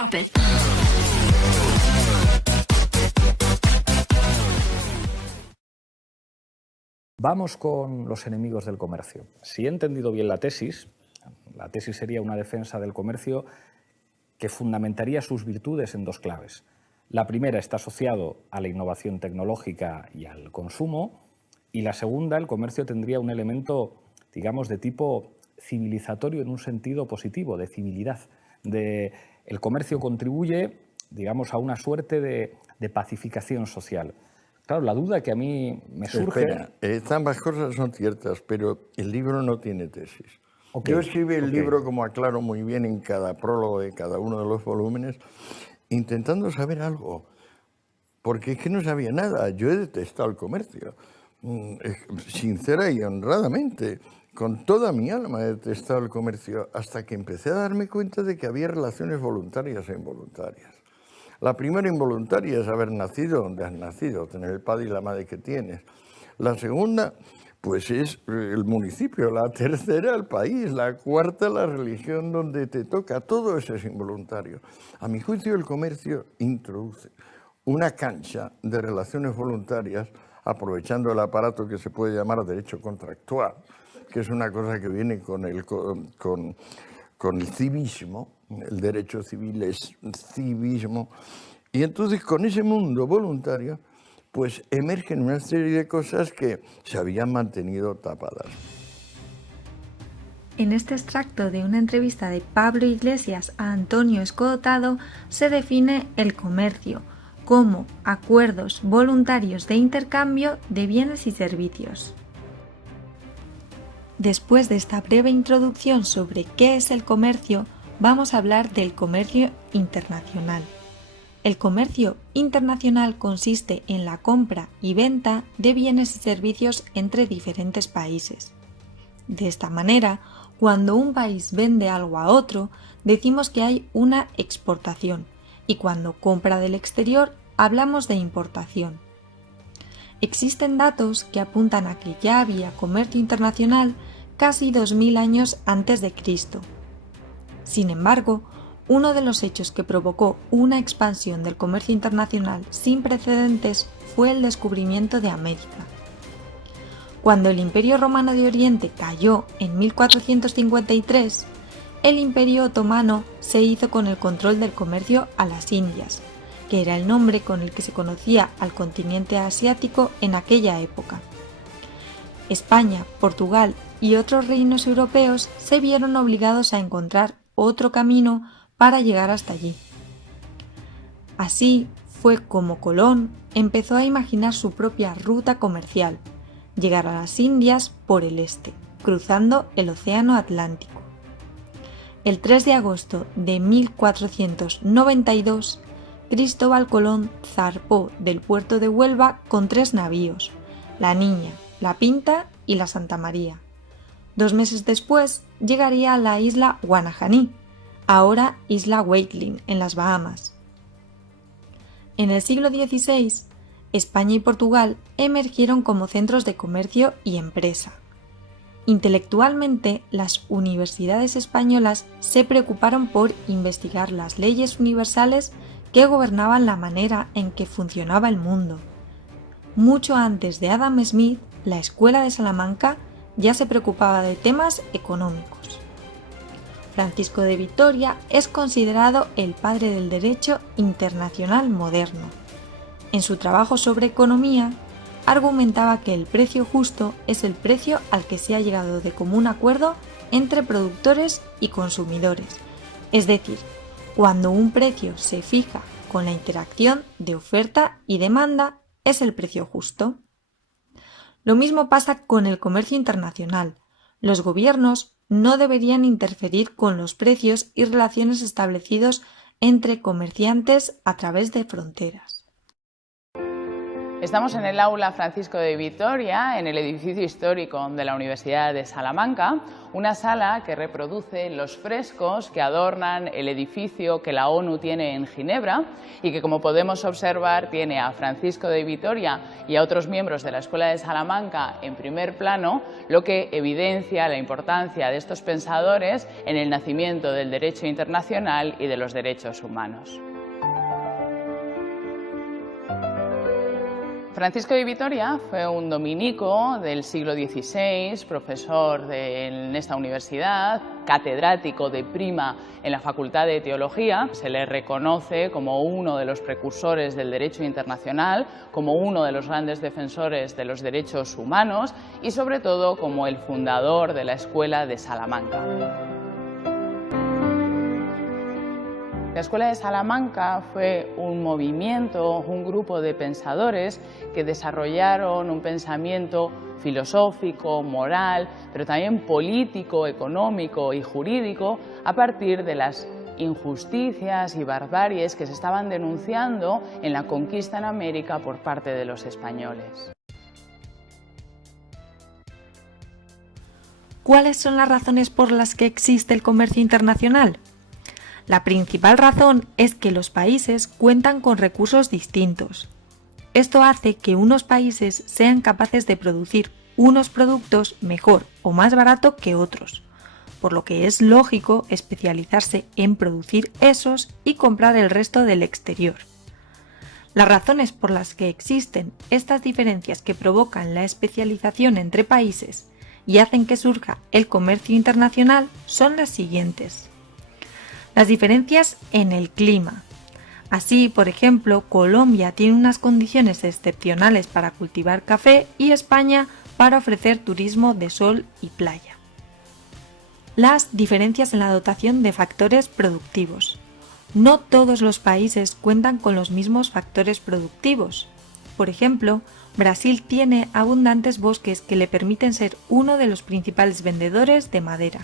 Drop it. Vamos con los enemigos del comercio. Si he entendido bien la tesis sería una defensa del comercio que fundamentaría sus virtudes en dos claves. La primera está asociado a la innovación tecnológica y al consumo, y la segunda, el comercio tendría un elemento, digamos, de tipo civilizatorio en un sentido positivo, de civilidad. El comercio contribuye, digamos, a una suerte de pacificación social. Claro, la duda que a mí me surge... Espera, ambas cosas son ciertas, pero el libro no tiene tesis. Okay, Yo escribí el libro, como aclaro muy bien en cada prólogo de cada uno de los volúmenes, intentando saber algo, porque es que no sabía nada. Yo he detestado el comercio, sincera y honradamente. Con toda mi alma he detestado el comercio, hasta que empecé a darme cuenta de que había relaciones voluntarias e involuntarias. La primera involuntaria es haber nacido donde has nacido, tener el padre y la madre que tienes. La segunda, pues es el municipio. La tercera, el país. La cuarta, la religión donde te toca. Todo eso es involuntario. A mi juicio, el comercio introduce una cancha de relaciones voluntarias, aprovechando el aparato que se puede llamar derecho contractual, que es una cosa que viene con el civismo. El derecho civil es civismo, y entonces con ese mundo voluntario pues emergen una serie de cosas que se habían mantenido tapadas. En este extracto de una entrevista de Pablo Iglesias a Antonio Escotado se define el comercio como acuerdos voluntarios de intercambio de bienes y servicios. Después de esta breve introducción sobre qué es el comercio, vamos a hablar del comercio internacional. El comercio internacional consiste en la compra y venta de bienes y servicios entre diferentes países. De esta manera, cuando un país vende algo a otro, decimos que hay una exportación, y cuando compra del exterior, hablamos de importación. Existen datos que apuntan a que ya había comercio internacional casi 2000 años antes de Cristo. Sin embargo, uno de los hechos que provocó una expansión del comercio internacional sin precedentes fue el descubrimiento de América. Cuando el Imperio Romano de Oriente cayó en 1453, el Imperio Otomano se hizo con el control del comercio a las Indias, que era el nombre con el que se conocía al continente asiático en aquella época. España, Portugal y otros reinos europeos se vieron obligados a encontrar otro camino para llegar hasta allí. Así fue como Colón empezó a imaginar su propia ruta comercial, llegar a las Indias por el este, cruzando el Océano Atlántico. El 3 de agosto de 1492, Cristóbal Colón zarpó del puerto de Huelva con 3 navíos, la Niña, la Pinta y la Santa María. 2 meses después llegaría a la isla Guanajaní, ahora isla Wakeling, en las Bahamas. En el siglo XVI, España y Portugal emergieron como centros de comercio y empresa. Intelectualmente, las universidades españolas se preocuparon por investigar las leyes universales que gobernaban la manera en que funcionaba el mundo. Mucho antes de Adam Smith, la Escuela de Salamanca ya se preocupaba de temas económicos. Francisco de Vitoria es considerado el padre del derecho internacional moderno. En su trabajo sobre economía, argumentaba que el precio justo es el precio al que se ha llegado de común acuerdo entre productores y consumidores, es decir, cuando un precio se fija con la interacción de oferta y demanda, es el precio justo. Lo mismo pasa con el comercio internacional. Los gobiernos no deberían interferir con los precios y relaciones establecidos entre comerciantes a través de fronteras. Estamos en el aula Francisco de Vitoria, en el edificio histórico de la Universidad de Salamanca, una sala que reproduce los frescos que adornan el edificio que la ONU tiene en Ginebra y que, como podemos observar, tiene a Francisco de Vitoria y a otros miembros de la Escuela de Salamanca en primer plano, lo que evidencia la importancia de estos pensadores en el nacimiento del derecho internacional y de los derechos humanos. Francisco de Vitoria fue un dominico del siglo XVI, profesor en esta universidad, catedrático de prima en la Facultad de Teología. Se le reconoce como uno de los precursores del derecho internacional, como uno de los grandes defensores de los derechos humanos y sobre todo como el fundador de la Escuela de Salamanca. La Escuela de Salamanca fue un movimiento, un grupo de pensadores que desarrollaron un pensamiento filosófico, moral, pero también político, económico y jurídico a partir de las injusticias y barbaries que se estaban denunciando en la conquista en América por parte de los españoles. ¿Cuáles son las razones por las que existe el comercio internacional? La principal razón es que los países cuentan con recursos distintos. Esto hace que unos países sean capaces de producir unos productos mejor o más barato que otros, por lo que es lógico especializarse en producir esos y comprar el resto del exterior. Las razones por las que existen estas diferencias que provocan la especialización entre países y hacen que surja el comercio internacional son las siguientes. Las diferencias en el clima. Así, por ejemplo, Colombia tiene unas condiciones excepcionales para cultivar café y España para ofrecer turismo de sol y playa. Las diferencias en la dotación de factores productivos. No todos los países cuentan con los mismos factores productivos. Por ejemplo, Brasil tiene abundantes bosques que le permiten ser uno de los principales vendedores de madera.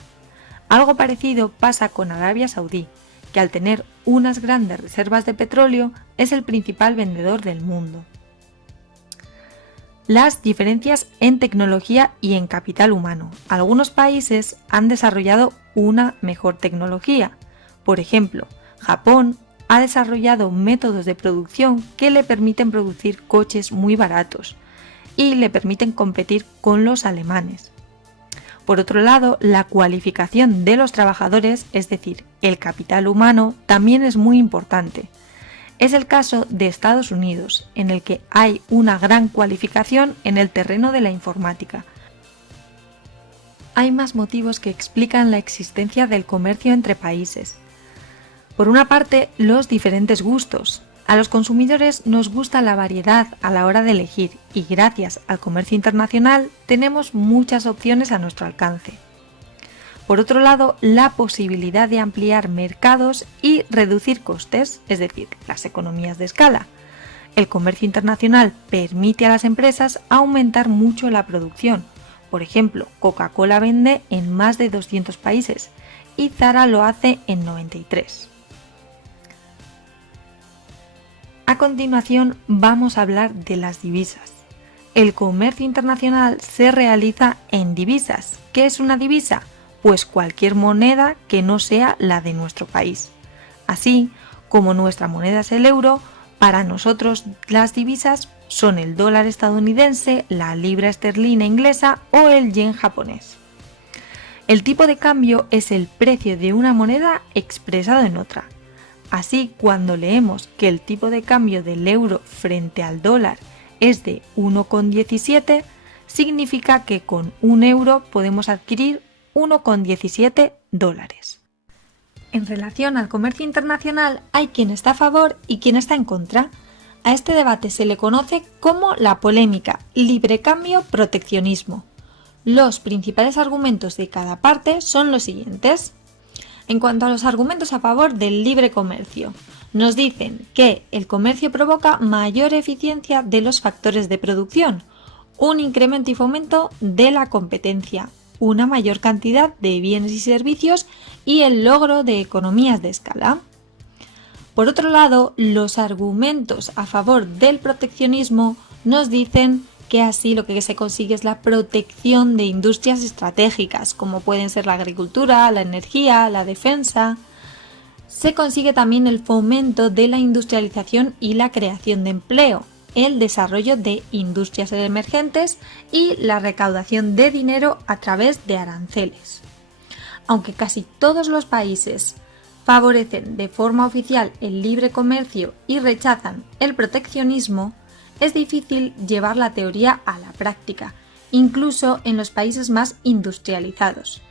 Algo parecido pasa con Arabia Saudí, que al tener unas grandes reservas de petróleo es el principal vendedor del mundo. Las diferencias en tecnología y en capital humano. Algunos países han desarrollado una mejor tecnología. Por ejemplo, Japón ha desarrollado métodos de producción que le permiten producir coches muy baratos y le permiten competir con los alemanes. Por otro lado, la cualificación de los trabajadores, es decir, el capital humano, también es muy importante. Es el caso de Estados Unidos, en el que hay una gran cualificación en el terreno de la informática. Hay más motivos que explican la existencia del comercio entre países. Por una parte, los diferentes gustos. A los consumidores nos gusta la variedad a la hora de elegir y gracias al comercio internacional tenemos muchas opciones a nuestro alcance. Por otro lado, la posibilidad de ampliar mercados y reducir costes, es decir, las economías de escala. El comercio internacional permite a las empresas aumentar mucho la producción. Por ejemplo, Coca-Cola vende en más de 200 países y Zara lo hace en 93. A continuación vamos a hablar de las divisas. El comercio internacional se realiza en divisas. ¿Qué es una divisa? Pues cualquier moneda que no sea la de nuestro país. Así como nuestra moneda es el euro, para nosotros las divisas son el dólar estadounidense, la libra esterlina inglesa o el yen japonés. El tipo de cambio es el precio de una moneda expresado en otra. Así, cuando leemos que el tipo de cambio del euro frente al dólar es de 1,17, significa que con un euro podemos adquirir 1,17 dólares. En relación al comercio internacional, hay quien está a favor y quien está en contra. A este debate se le conoce como la polémica libre cambio-proteccionismo. Los principales argumentos de cada parte son los siguientes. En cuanto a los argumentos a favor del libre comercio, nos dicen que el comercio provoca mayor eficiencia de los factores de producción, un incremento y fomento de la competencia, una mayor cantidad de bienes y servicios y el logro de economías de escala. Por otro lado, los argumentos a favor del proteccionismo nos dicen que así lo que se consigue es la protección de industrias estratégicas, como pueden ser la agricultura, la energía, la defensa. Se consigue también el fomento de la industrialización y la creación de empleo, el desarrollo de industrias emergentes y la recaudación de dinero a través de aranceles. Aunque casi todos los países favorecen de forma oficial el libre comercio y rechazan el proteccionismo, es difícil llevar la teoría a la práctica, incluso en los países más industrializados.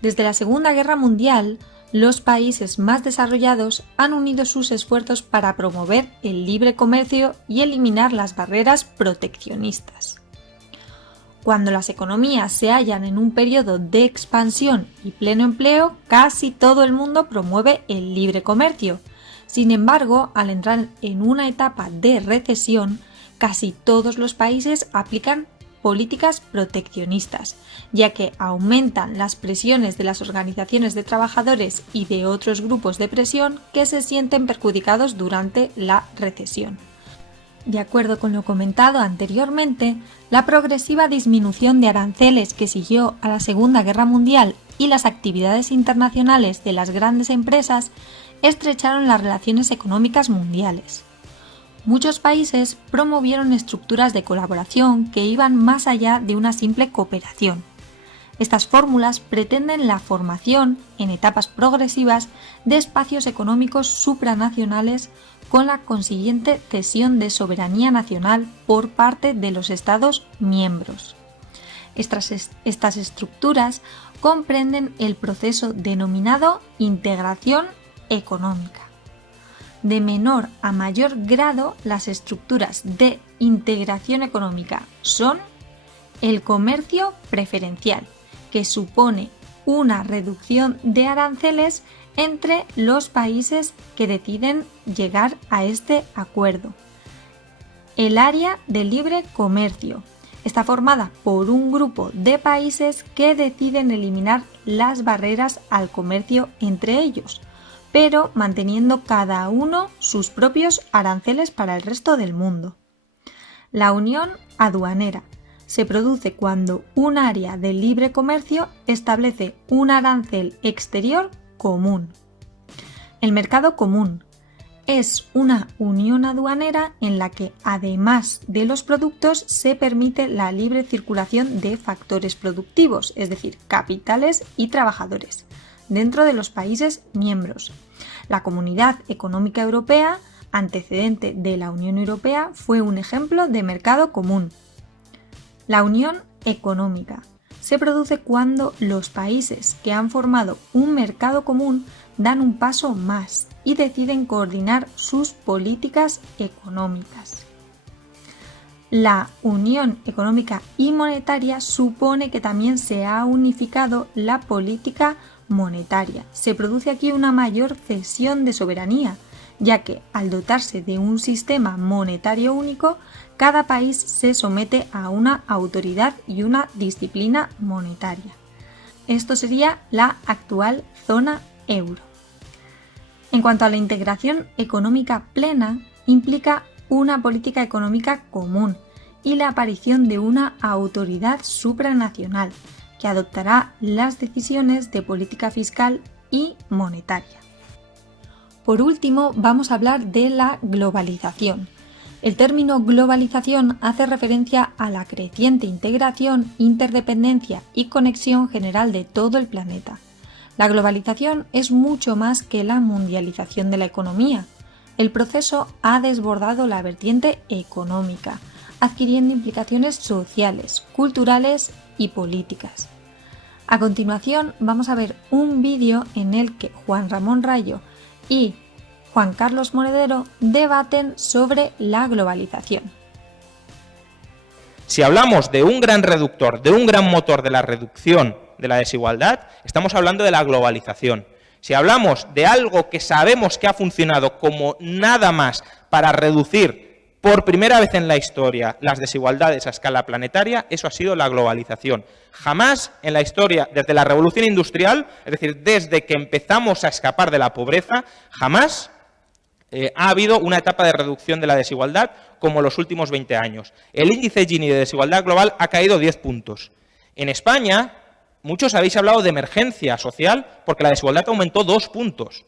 Desde la Segunda Guerra Mundial, los países más desarrollados han unido sus esfuerzos para promover el libre comercio y eliminar las barreras proteccionistas. Cuando las economías se hallan en un periodo de expansión y pleno empleo, casi todo el mundo promueve el libre comercio. Sin embargo, al entrar en una etapa de recesión, casi todos los países aplican políticas proteccionistas, ya que aumentan las presiones de las organizaciones de trabajadores y de otros grupos de presión que se sienten perjudicados durante la recesión. De acuerdo con lo comentado anteriormente, la progresiva disminución de aranceles que siguió a la Segunda Guerra Mundial y las actividades internacionales de las grandes empresas estrecharon las relaciones económicas mundiales. Muchos países promovieron estructuras de colaboración que iban más allá de una simple cooperación. Estas fórmulas pretenden la formación, en etapas progresivas, de espacios económicos supranacionales con la consiguiente cesión de soberanía nacional por parte de los Estados miembros. Estas estructuras comprenden el proceso denominado integración económica. De menor a mayor grado, las estructuras de integración económica son el comercio preferencial, que supone una reducción de aranceles entre los países que deciden llegar a este acuerdo. El área de libre comercio está formada por un grupo de países que deciden eliminar las barreras al comercio entre ellos, pero manteniendo cada uno sus propios aranceles para el resto del mundo. La unión aduanera se produce cuando un área de libre comercio establece un arancel exterior común. El mercado común es una unión aduanera en la que, además de los productos, se permite la libre circulación de factores productivos, es decir, capitales y trabajadores, dentro de los países miembros. La Comunidad Económica Europea, antecedente de la Unión Europea, fue un ejemplo de mercado común. La Unión Económica se produce cuando los países que han formado un mercado común dan un paso más y deciden coordinar sus políticas económicas. La Unión Económica y Monetaria supone que también se ha unificado la política monetaria. Se produce aquí una mayor cesión de soberanía, ya que al dotarse de un sistema monetario único, cada país se somete a una autoridad y una disciplina monetaria. Esto sería la actual zona euro. En cuanto a la integración económica plena, implica una política económica común y la aparición de una autoridad supranacional que adoptará las decisiones de política fiscal y monetaria. Por último, vamos a hablar de la globalización. El término globalización hace referencia a la creciente integración, interdependencia y conexión general de todo el planeta. La globalización es mucho más que la mundialización de la economía. El proceso ha desbordado la vertiente económica, adquiriendo implicaciones sociales, culturales y políticas. A continuación vamos a ver un vídeo en el que Juan Ramón Rayo y Juan Carlos Monedero debaten sobre la globalización. Si hablamos de un gran reductor, de un gran motor de la reducción de la desigualdad, estamos hablando de la globalización. Si hablamos de algo que sabemos que ha funcionado como nada más para reducir por primera vez en la historia las desigualdades a escala planetaria, eso ha sido la globalización. Jamás en la historia, desde la revolución industrial, es decir, desde que empezamos a escapar de la pobreza, jamás ha habido una etapa de reducción de la desigualdad como los últimos 20 años. El índice Gini de desigualdad global ha caído 10 puntos. En España, muchos habéis hablado de emergencia social porque la desigualdad aumentó 2 puntos.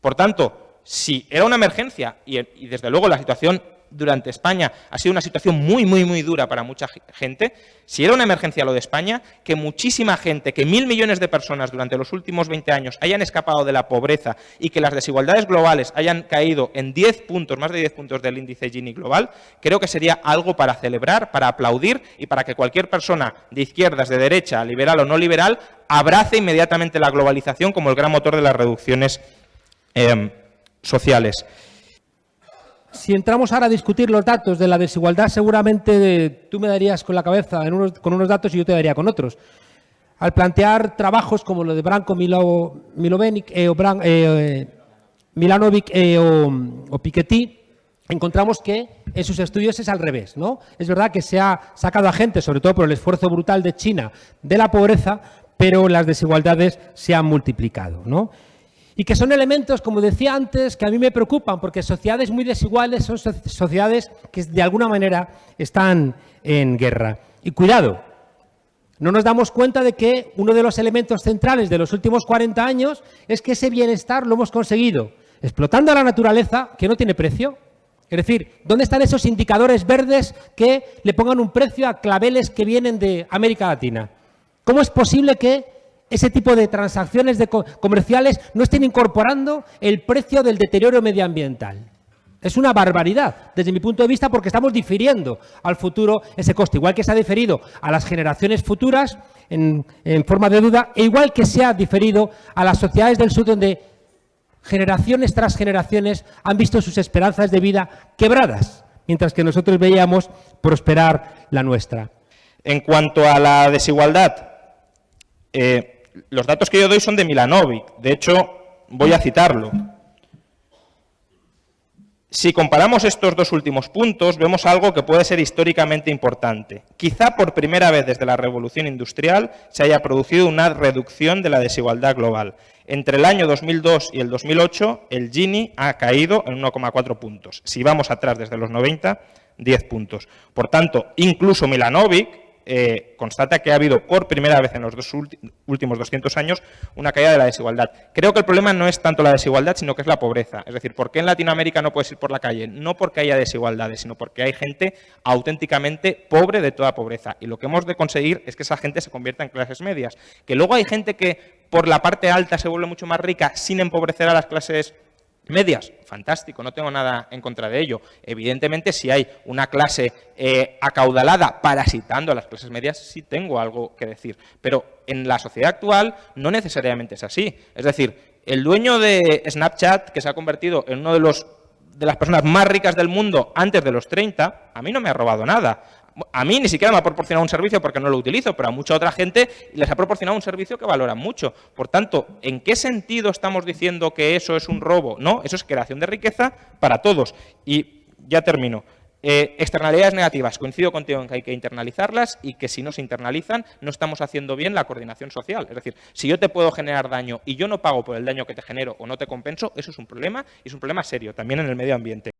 Por tanto, si era una emergencia, y desde luego la situación durante España ha sido una situación muy, muy, muy dura para mucha gente, si era una emergencia lo de España, que muchísima gente, que 1.000 millones de personas durante los últimos 20 años hayan escapado de la pobreza y que las desigualdades globales hayan caído en 10 puntos, más de 10 puntos del índice Gini global, creo que sería algo para celebrar, para aplaudir y para que cualquier persona de izquierdas, de derecha, liberal o no liberal, abrace inmediatamente la globalización como el gran motor de las reducciones sociales. Si entramos ahora a discutir los datos de la desigualdad, seguramente tú me darías con la cabeza con unos datos y yo te daría con otros. Al plantear trabajos como lo de Branko Milanovic o Piketty, encontramos que en sus estudios es al revés, ¿no? Es verdad que se ha sacado a gente, sobre todo por el esfuerzo brutal de China, de la pobreza, pero las desigualdades se han multiplicado, ¿no? Y que son elementos, como decía antes, que a mí me preocupan, porque sociedades muy desiguales son sociedades que de alguna manera están en guerra. Y cuidado, no nos damos cuenta de que uno de los elementos centrales de los últimos 40 años es que ese bienestar lo hemos conseguido explotando a la naturaleza, que no tiene precio. Es decir, ¿dónde están esos indicadores verdes que le pongan un precio a claveles que vienen de América Latina? ¿Cómo es posible que ese tipo de transacciones comerciales no estén incorporando el precio del deterioro medioambiental? Es una barbaridad, desde mi punto de vista, porque estamos difiriendo al futuro ese coste, igual que se ha diferido a las generaciones futuras en forma de deuda, e igual que se ha diferido a las sociedades del sur, donde generaciones tras generaciones han visto sus esperanzas de vida quebradas, mientras que nosotros veíamos prosperar la nuestra. En cuanto a la desigualdad, los datos que yo doy son de Milanovic, de hecho voy a citarlo. Si comparamos estos dos últimos puntos, vemos algo que puede ser históricamente importante. Quizá por primera vez desde la Revolución Industrial se haya producido una reducción de la desigualdad global. Entre el año 2002 y el 2008, el Gini ha caído en 1,4 puntos. Si vamos atrás desde los 90, 10 puntos. Por tanto, incluso Milanovic constata que ha habido por primera vez en los últimos 200 años una caída de la desigualdad. Creo que el problema no es tanto la desigualdad, sino que es la pobreza. Es decir, ¿por qué en Latinoamérica no puedes ir por la calle? No porque haya desigualdades, sino porque hay gente auténticamente pobre de toda pobreza. Y lo que hemos de conseguir es que esa gente se convierta en clases medias. Que luego hay gente que por la parte alta se vuelve mucho más rica sin empobrecer a las clases medias, fantástico, no tengo nada en contra de ello. Evidentemente, si hay una clase acaudalada parasitando a las clases medias, sí tengo algo que decir. Pero en la sociedad actual no necesariamente es así. Es decir, el dueño de Snapchat, que se ha convertido en uno de las personas más ricas del mundo antes de los 30, a mí no me ha robado nada. A mí ni siquiera me ha proporcionado un servicio porque no lo utilizo, pero a mucha otra gente les ha proporcionado un servicio que valoran mucho. Por tanto, ¿en qué sentido estamos diciendo que eso es un robo? No, eso es creación de riqueza para todos. Y ya termino. Externalidades negativas. Coincido contigo en que hay que internalizarlas y que si no se internalizan no estamos haciendo bien la coordinación social. Es decir, si yo te puedo generar daño y yo no pago por el daño que te genero o no te compenso, eso es un problema y es un problema serio también en el medio ambiente.